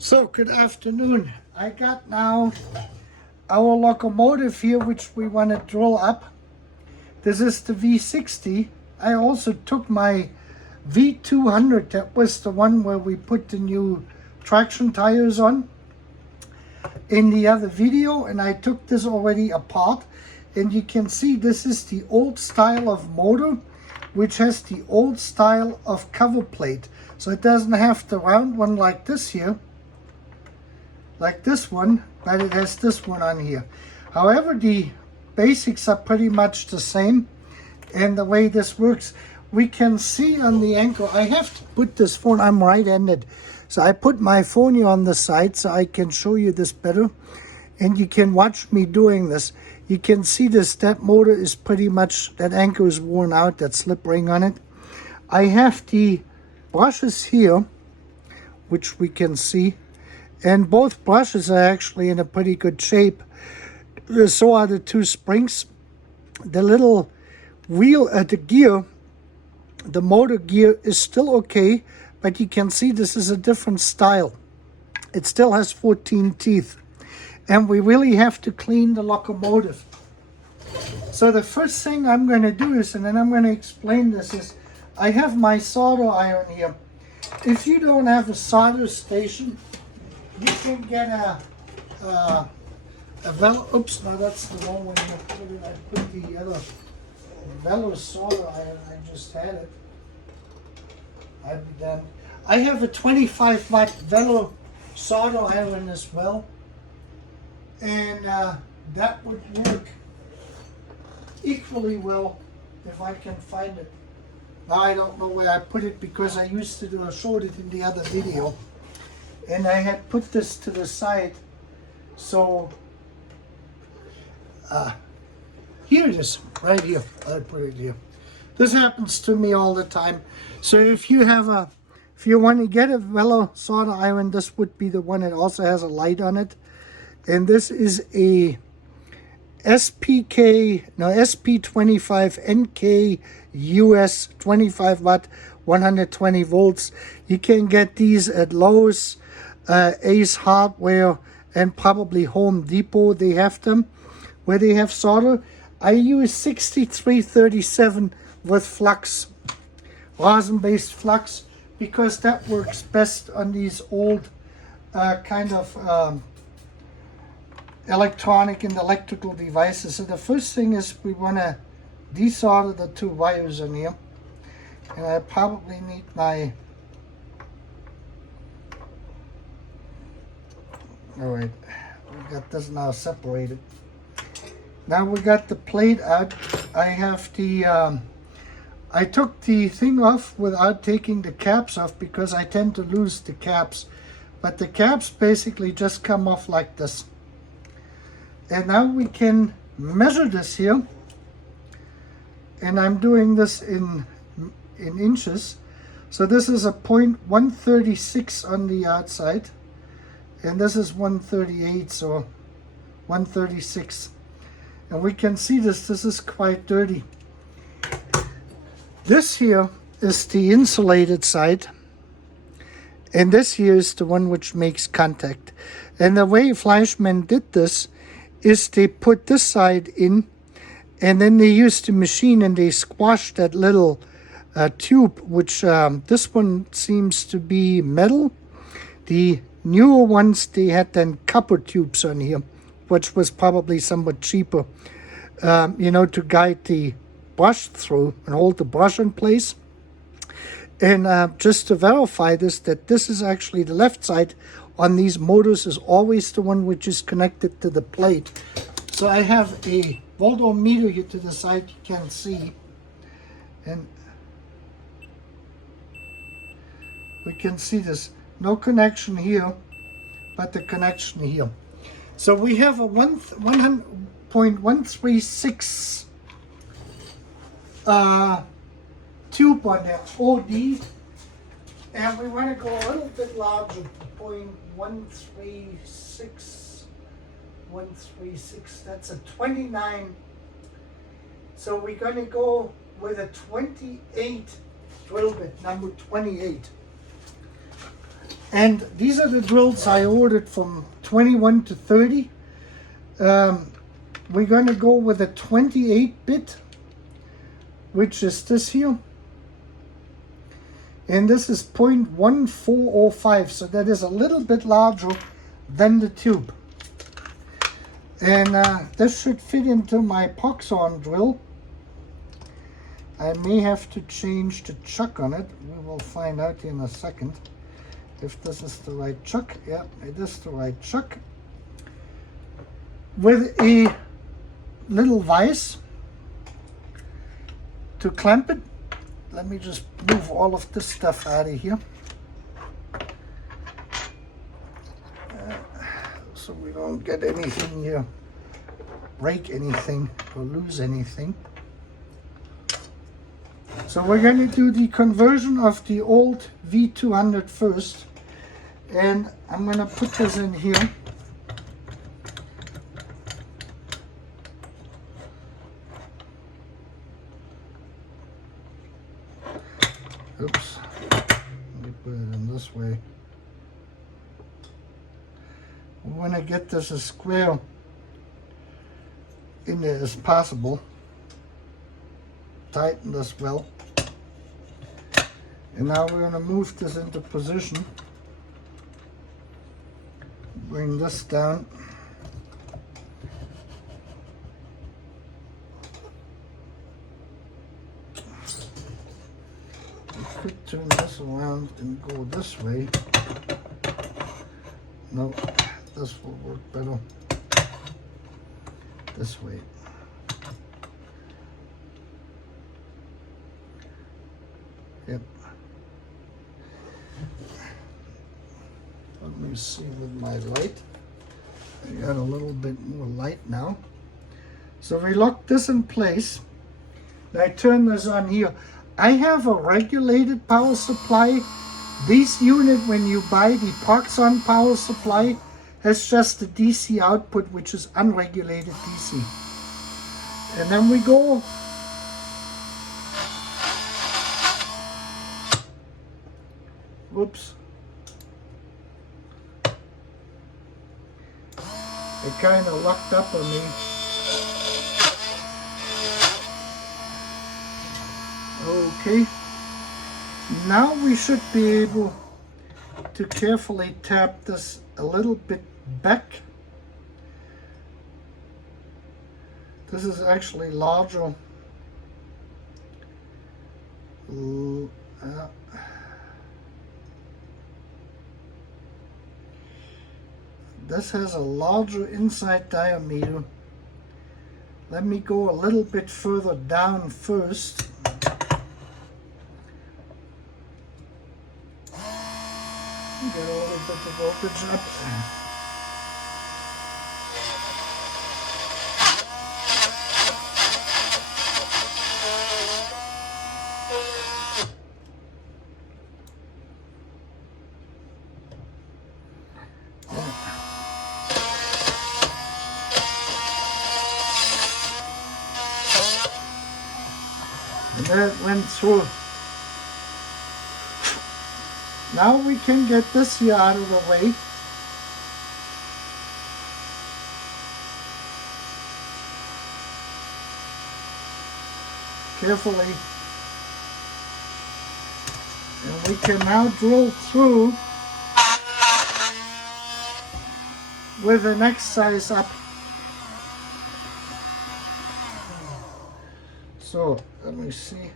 So, good afternoon. I got now our locomotive here, which we want to drill up. This is the V60. I also took my V200, that was the one where we put the new traction tires on, in the other video, and I took this already apart. And you can see this is the old style of motor, which has the old style of cover plate. So it doesn't have the round one like this here, like this one, but it has this one on here. However, the basics are pretty much the same, and the way this works, we can see on the anchor. I have to put this phone, I'm right-handed, so I put my phone here on the side so I can show you this better, and you can watch me doing this. You can see this, that motor is pretty much, that anchor is worn out, that slip ring on it. I have the brushes here, which we can see, and both brushes are actually in a pretty good shape. So are the two springs. The little wheel at the gear, the motor gear, is still okay, but you can see this is a different style. It still has 14 teeth, and we really have to clean the locomotive. So the first thing I'm going to do is, and then I'm going to explain this, is I have my solder iron here. If you don't have a solder station, you can get a oops, no, that's the wrong one. I put the other Velo solder iron. I just had it. I'd be done. I have a 25 watt Velo solder iron as well, and that would work equally well if I can find it. Now I don't know where I put it because I used to showed it in the other video. And I had put this to the side, so here it is, right here. I put it here. This happens to me all the time. So if you have if you want to get a Velo solder iron, this would be the one. It also has a light on it, and this is a SP25NK US 25 watt 120 volts. You can get these at Lowe's, Ace Hardware, and probably Home Depot. They have them where they have solder. I use 6337 with flux, rosin-based flux, because that works best on these old kind of electronic and electrical devices. So the first thing is we want to desolder the two wires in here, and I probably need my, all right, we got this now separated. Now we got the plate out. I have the I took the thing off without taking the caps off because I tend to lose the caps, but the caps basically just come off like this. And now we can measure this here, and I'm doing this in inches. So this is a 136 on the outside, and this is 138, so 136. And we can see this is quite dirty. This here is the insulated side, and this here is the one which makes contact. And the way Fleischmann did this is they put this side in, and then they used the machine and they squashed that little tube, which this one seems to be metal. The newer ones, they had then copper tubes on here, which was probably somewhat cheaper, to guide the brush through and hold the brush in place. And just to verify this, that this is actually the left side on these motors is always the one which is connected to the plate. So I have a voltometer here to the side, you can see, and we can see this. No connection here, but the connection here. So we have a 1.136 tube on there, OD, and we want to go a little bit larger, 0.136, that's a 29. So we're going to go with a 28 drill bit, number 28. And these are the drills I ordered from 21 to 30. We're going to go with a 28-bit, which is this here. And this is 0.1405, so that is a little bit larger than the tube. And this should fit into my Poxhorn drill. I may have to change the chuck on it. We will find out in a second if this is the right chuck. Yeah, it is the right chuck. With a little vise to clamp it. Let me just move all of this stuff out of here. So we don't get anything here, break anything or lose anything. So we're going to do the conversion of the old V200 first, and I'm going to put this in here. Oops, let me put it in this way. We want to get this as square in there as possible. Tighten this well. And now we're going to move this into position. Bring this down. We could turn this around and go this way. No, this will work better this way. Yep. Let me see with my light. I got a little bit more light now. So we lock this in place. I turn this on here. I have a regulated power supply. This unit, when you buy the Poxhorn power supply, has just the DC output, which is unregulated DC. And then we go whoops. It kind of locked up on me. Okay. Now we should be able to carefully tap this a little bit back. This is actually larger. This has a larger inside diameter. Let me go a little bit further down first. Get a little bit of voltage up. And that went through. Now we can get this here out of the way. Carefully. And we can now drill through with the next size up. So let me see.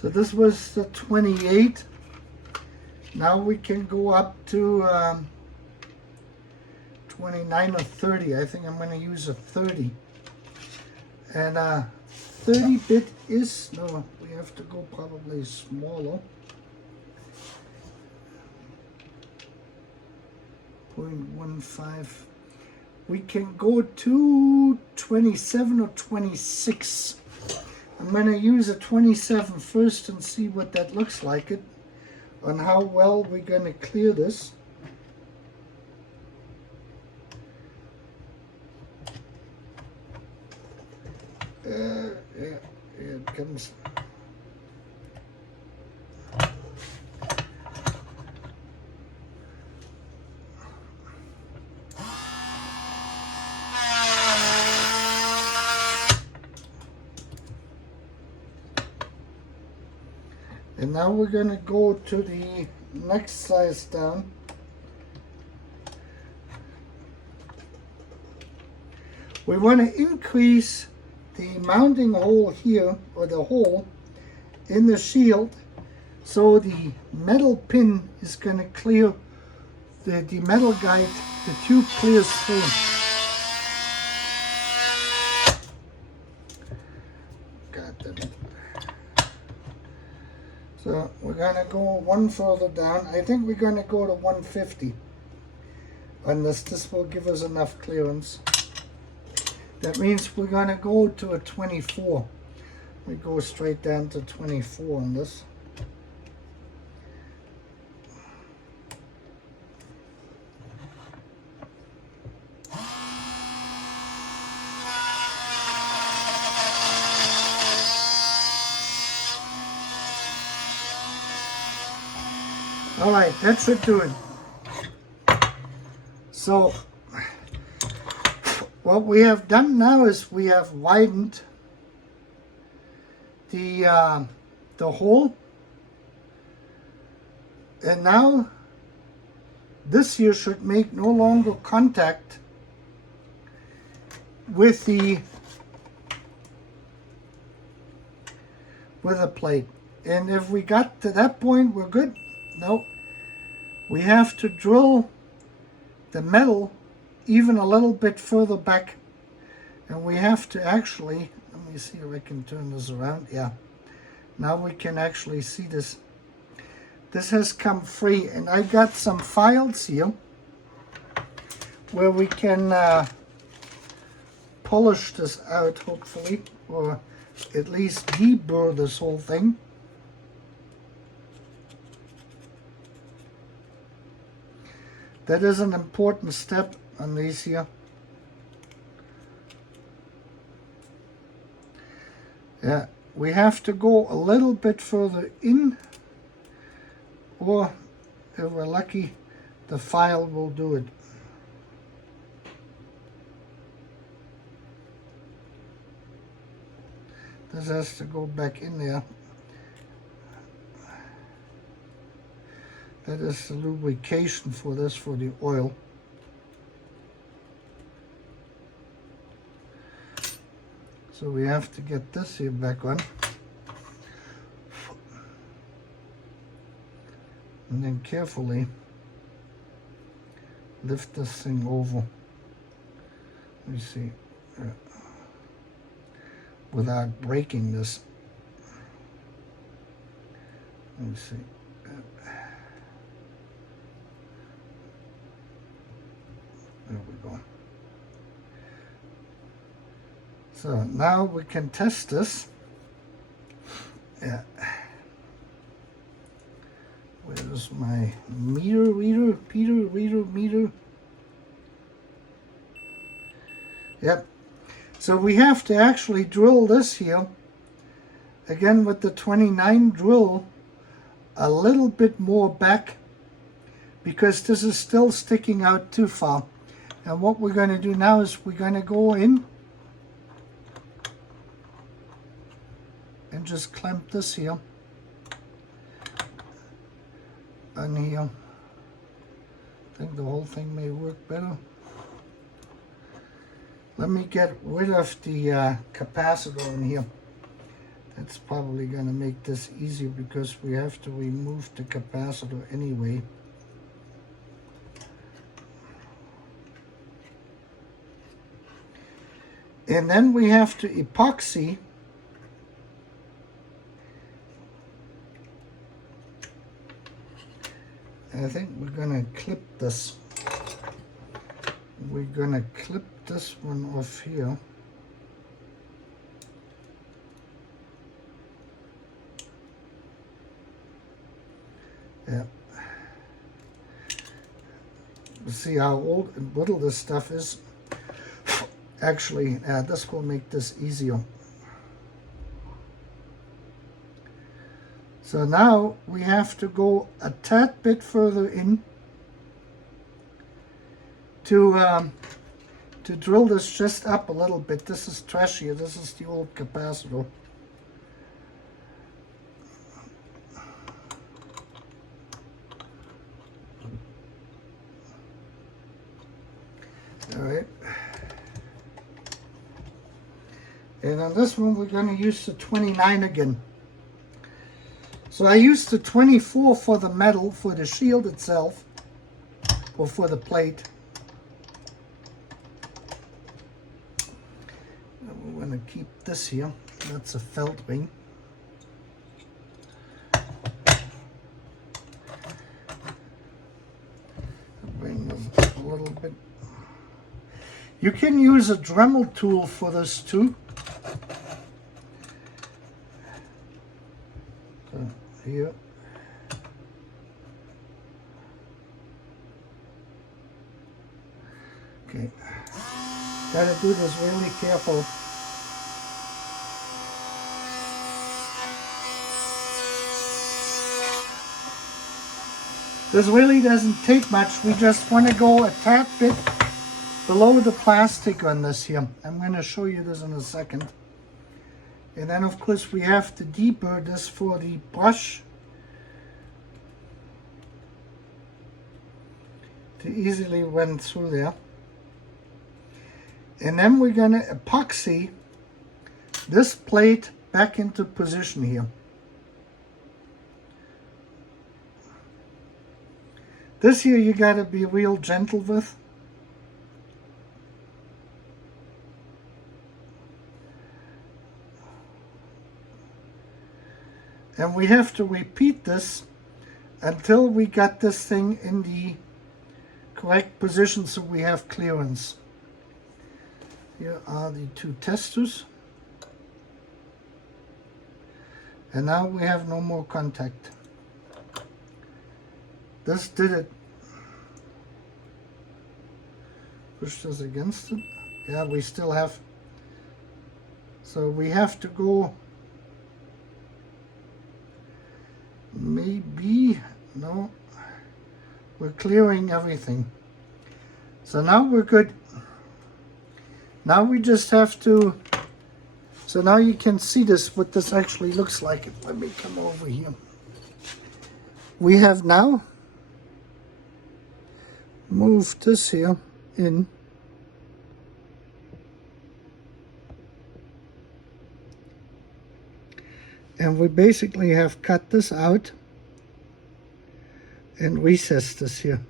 So this was the 28. Now we can go up to 29 or 30. I think I'm going to use a 30. And 30-bit is, no, we have to go probably smaller. 0.15. We can go to 27 or 26. I'm going to use a 27 first and see what that looks like it, on how well we're going to clear this. Yeah, it comes. And now we're going to go to the next size down. We want to increase the mounting hole here, or the hole in the shield, so the metal pin is going to clear, the metal guide, the tube clears through. God damn it. So we're going to go one further down. I think we're going to go to 150 on this. This will give us enough clearance. That means we're going to go to a 24. We go straight down to 24 on this. All right, that should do it. So what we have done now is we have widened the hole, and now this here should make no longer contact with the plate. And if we got to that point, we're good. No, we have to drill the metal even a little bit further back, and we have to actually, let me see if I can turn this around. Yeah, now we can actually see this. This has come free, and I got some files here where we can polish this out, hopefully, or at least deburr this whole thing. That is an important step on these here. Yeah, we have to go a little bit further in, or if we're lucky, the file will do it. This has to go back in there. That is the lubrication for this, for the oil. So we have to get this here back on. And then carefully lift this thing over. Let me see. Without breaking this. Let me see. There we go. So now we can test this. Yeah. Where's my meter? Yep. So we have to actually drill this here, again with the 29 drill, a little bit more back, because this is still sticking out too far. And what we're going to do now is we're going to go in and just clamp this here and here. I think the whole thing may work better. Let me get rid of the capacitor in here. That's probably going to make this easier, because we have to remove the capacitor anyway. And then we have to epoxy I think we're going to clip this. We're going to clip this one off here. Yeah. See how old and brittle this stuff is. Actually, this will make this easier. So now we have to go a tad bit further in to drill this just up a little bit. This is trashier. This is the old capacitor. All right. And on this one, we're going to use the 29 again. So I used the 24 for the metal, for the shield itself, or for the plate. And we're going to keep this here. That's a felt ring. Bring them a little bit. You can use a Dremel tool for this too. So here. Okay. Gotta do this really careful. This really doesn't take much. We just want to go a tad bit below the plastic on this here. I'm going to show you this in a second. And then of course we have to deburr this for the brush to easily run through there. And then we're going to epoxy this plate back into position here. This here you got to be real gentle with. And we have to repeat this until we got this thing in the correct position so we have clearance. Here are the two testers. And now we have no more contact. This did it. Push this against it. Yeah, we still have. So we have to go. Maybe. No. We're clearing everything. So now we're good. Now we just have to. So now you can see this, what this actually looks like. Let me come over here. We have now move this here in. And we basically have cut this out and recessed this here.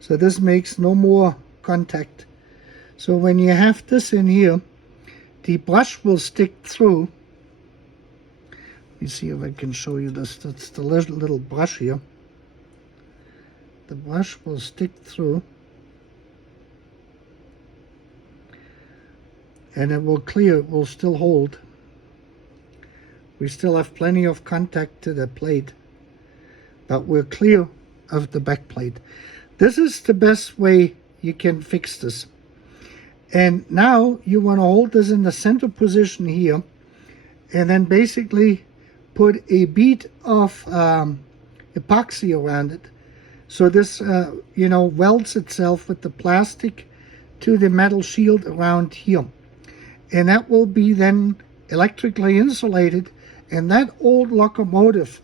So this makes no more contact. So when you have this in here, the brush will stick through. Let me see if I can show you this. That's the little brush here. The brush will stick through and it will clear, it will still hold. We still have plenty of contact to the plate, but we're clear of the back plate. This is the best way you can fix this. And now you want to hold this in the center position here and then basically put a bead of epoxy around it. So this, welds itself with the plastic to the metal shield around here. And that will be then electrically insulated. And that old locomotive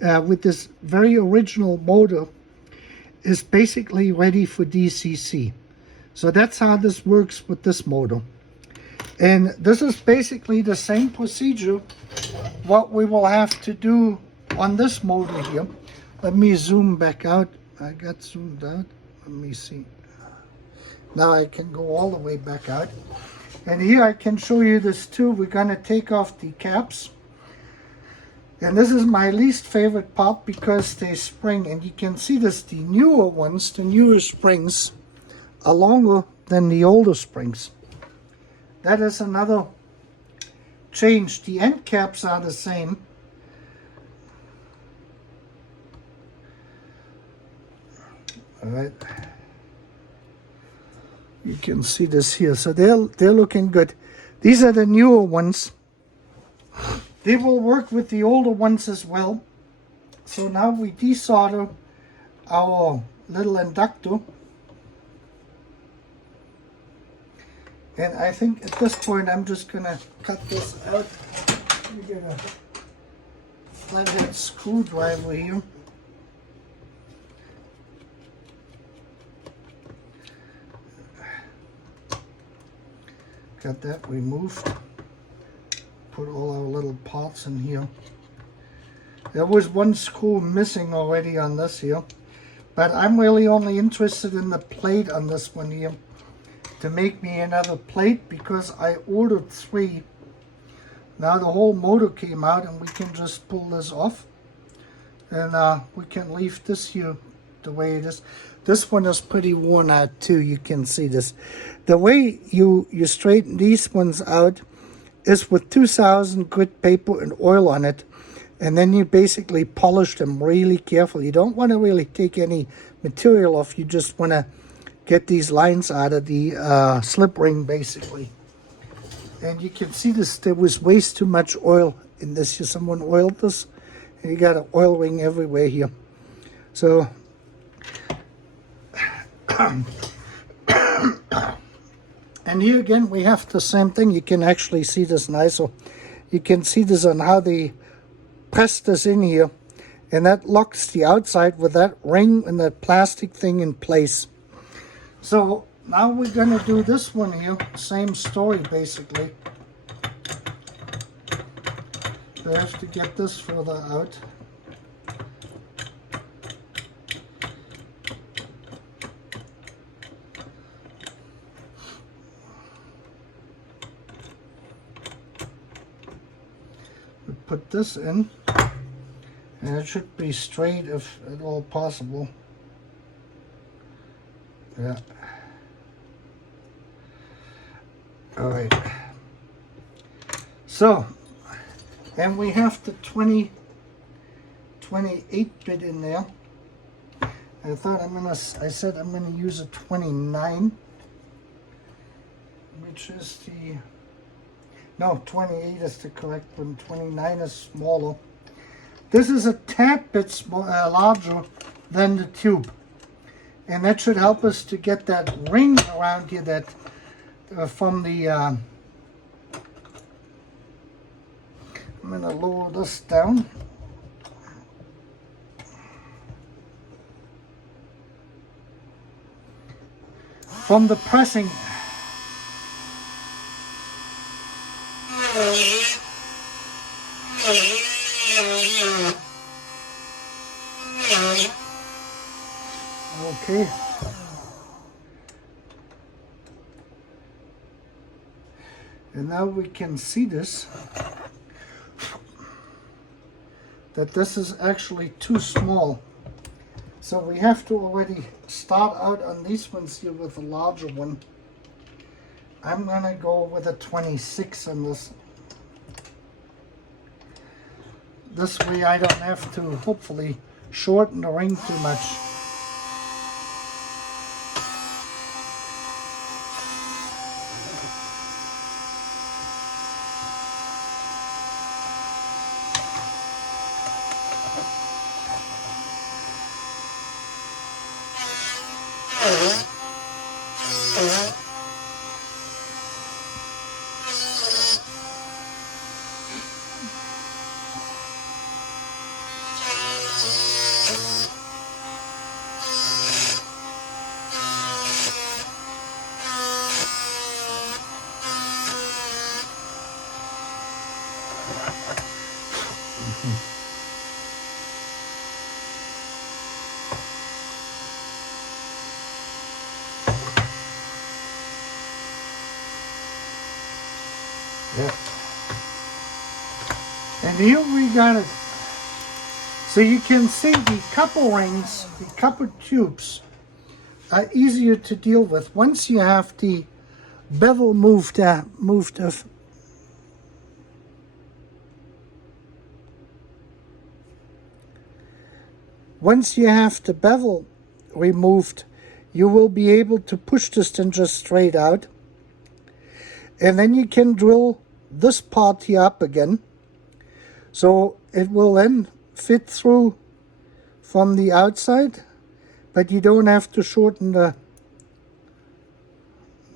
with this very original motor is basically ready for DCC. So that's how this works with this motor. And this is basically the same procedure what we will have to do on this motor here. Let me zoom back out. I got zoomed out. Let me see. Now I can go all the way back out. And here I can show you this too. We're going to take off the caps. And this is my least favorite part because they spring. And you can see this, the newer ones, the newer springs are longer than the older springs. That is another change. The end caps are the same. All right. You can see this here. So they're looking good. These are the newer ones. They will work with the older ones as well. So now we desolder our little inductor. And I think at this point I'm just going to cut this out. We get a flathead screwdriver here. got that removed. Put all our little parts in here. There was one screw missing already on this here, but I'm really only interested in the plate on this one here to make me another plate, because I ordered 3. Now the whole motor came out and we can just pull this off, and we can leave this here the way it is. This one is pretty worn out too. You can see this. The way you straighten these ones out is with 2000 grit paper and oil on it, and then you basically polish them really carefully. You don't want to really take any material off. You just want to get these lines out of the slip ring basically. And you can see this, there was way too much oil in this here. Someone oiled this and you got an oil ring everywhere here. So and here again we have the same thing. You can actually see this nicer. You can see this on how they press this in here, and that locks the outside with that ring and that plastic thing in place. So now we're going to do this one here, same story basically. We have to get this further out. We put this in, and it should be straight if at all possible. Yeah. All right. So, and we have the 28-bit in there. I said I'm gonna use a 29, which is no, 28 is the correct one. 29 is smaller. This is a tad bit larger than the tube, and that should help us to get that ring around here that from the I'm going to lower this down. From the pressing. Okay. And now we can see this, that this is actually too small. So we have to already start out on these ones here with a larger one. I'm gonna go with a 26 on this. This way I don't have to hopefully shorten the ring too much. Yeah. And here we got it. So you can see the couple rings, the couple tubes are easier to deal with once you have the bevel moved off. Once you have the bevel removed, you will be able to push this thing just straight out. And then you can drill this part here up again. So it will then fit through from the outside, but you don't have to shorten the...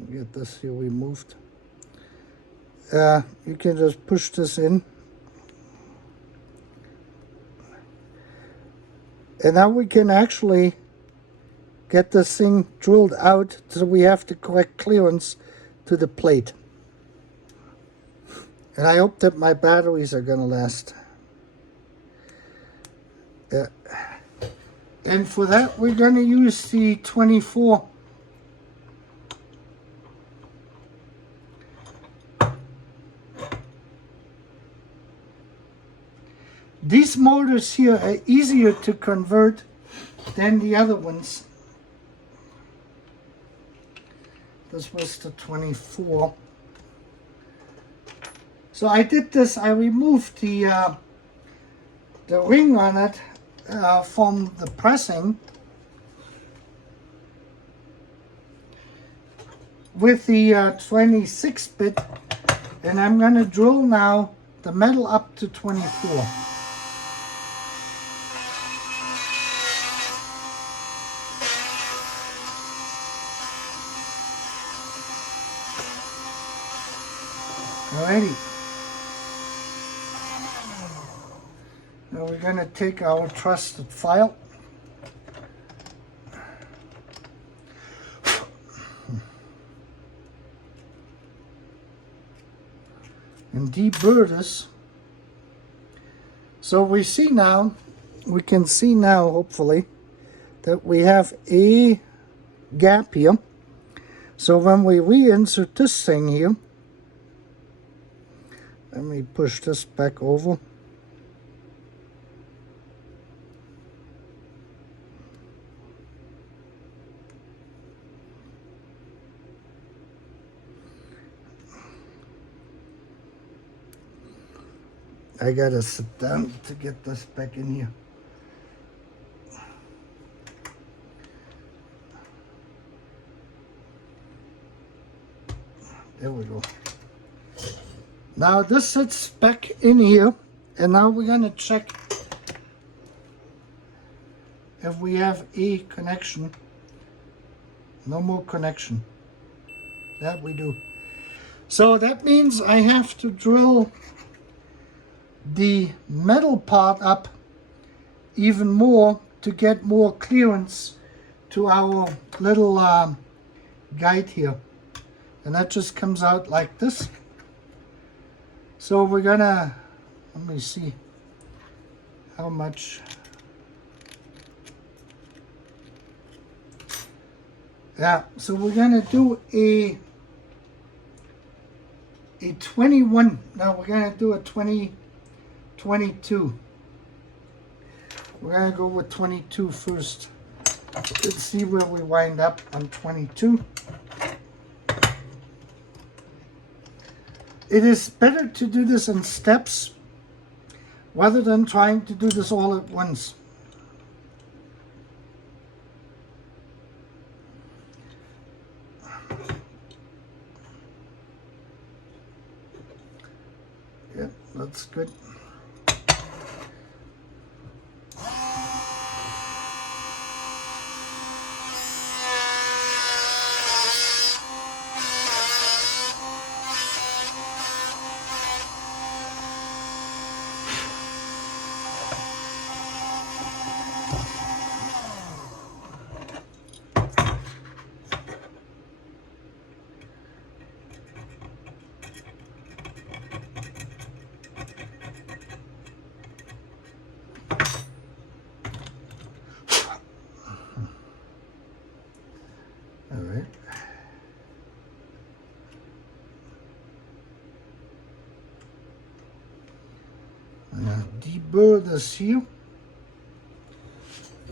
Get this here removed. You can just push this in. And now we can actually get this thing drilled out, so we have the correct clearance to the plate. And I hope that my batteries are gonna last. And for that, we're gonna use the 24. These motors here are easier to convert than the other ones. This was the 24. So I did this, I removed the ring on it from the pressing with the 26-bit, and I'm going to drill now the metal up to 24. Alrighty. Now we're going to take our trusted file. And deburr this. So we see now, we can see now hopefully that we have a gap here. So when we reinsert this thing here, let me push this back over. I gotta sit down to get this back in here. There we go. Now this sits back in here, and now we're gonna check if we have a connection. No more connection. That we do. So that means I have to drill the metal part up even more to get more clearance to our little guide here. And that just comes out like this. So we're gonna, let me see how much. Yeah, so we're gonna do a 21. Now we're gonna do a 22. We're gonna go with 22 first. Let's see where we wind up on 22. It is better to do this in steps rather than trying to do this all at once. Yep, that's good. All right. I'm gonna deburr this here.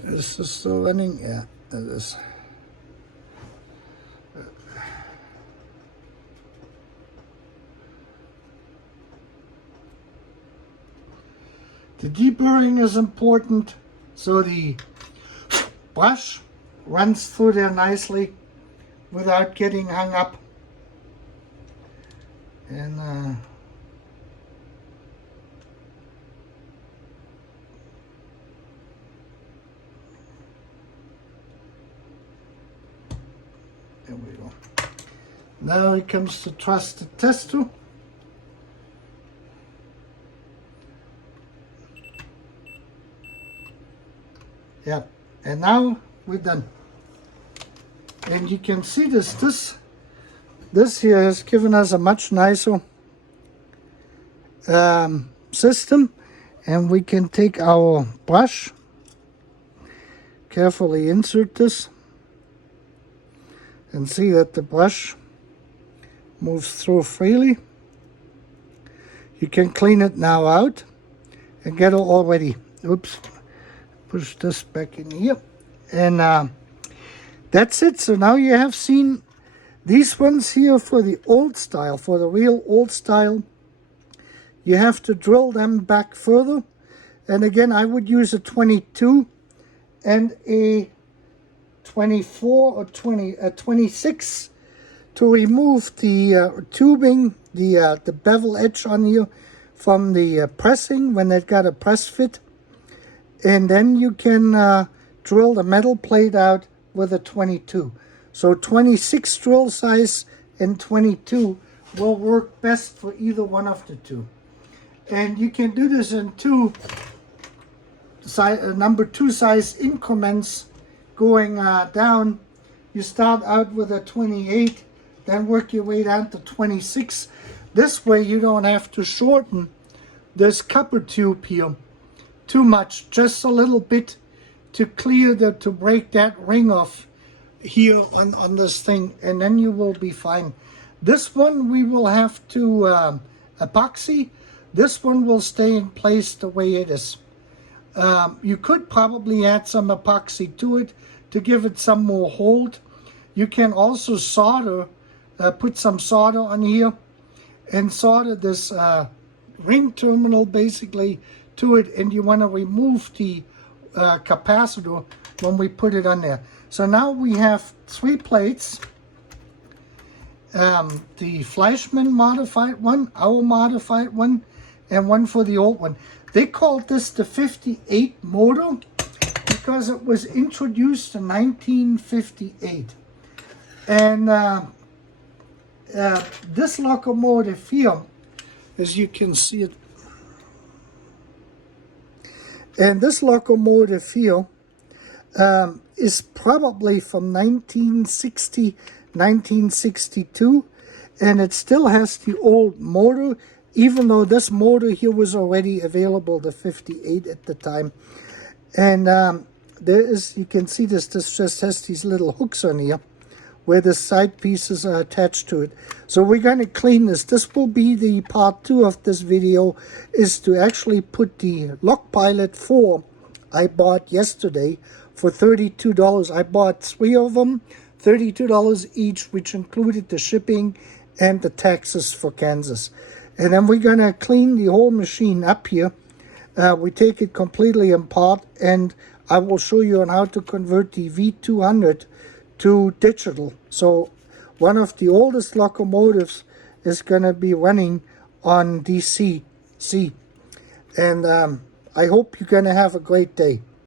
Is this still running? Yeah, it is. The deburring is important so the brush runs through there nicely without getting hung up. And there we go. Now it comes to trusted tester. Yeah, and now we're done. And you can see this here has given us a much nicer system, and we can take our brush, carefully insert this, and see that the brush moves through freely. You can clean it now out and get it all ready. Oops, push this back in here, and that's it. So now you have seen these ones here for the old style, for the real old style. You have to drill them back further, and again I would use a 22 and a 24 or 26 to remove the tubing, the bevel edge on here from the pressing when they've got a press fit, and then you can drill the metal plate out with a 22. So 26 drill size and 22 will work best for either one of the two. And you can do this in number 2 size increments going down. You start out with a 28, then work your way down to 26. This way you don't have to shorten this copper tube here too much, just a little bit to to break that ring off here on this thing, and then you will be fine. This one we will have to epoxy. This one will stay in place the way it is. You could probably add some epoxy to it to give it some more hold. You can also solder, put some solder on here and solder this ring terminal basically to it, and you want to remove the capacitor when we put it on there. So now we have 3 plates. The Fleischmann modified one, our modified one, and one for the old one. They called this the 58 motor because it was introduced in 1958. And this locomotive here, as you can see it, and this locomotive here is probably from 1960, 1962, and it still has the old motor, even though this motor here was already available, the 58 at the time. And there is, you can see this just has these little hooks on here where the side pieces are attached to it. So we're going to clean this. This will be the part 2 of this video, is to actually put the Lokpilot 4 I bought yesterday for $32. I bought 3 of them, $32 each, which included the shipping and the taxes for Kansas. And then we're going to clean the whole machine up here. We take it completely apart, and I will show you on how to convert the V200 to digital. So one of the oldest locomotives is going to be running on DCC. And I hope you're going to have a great day.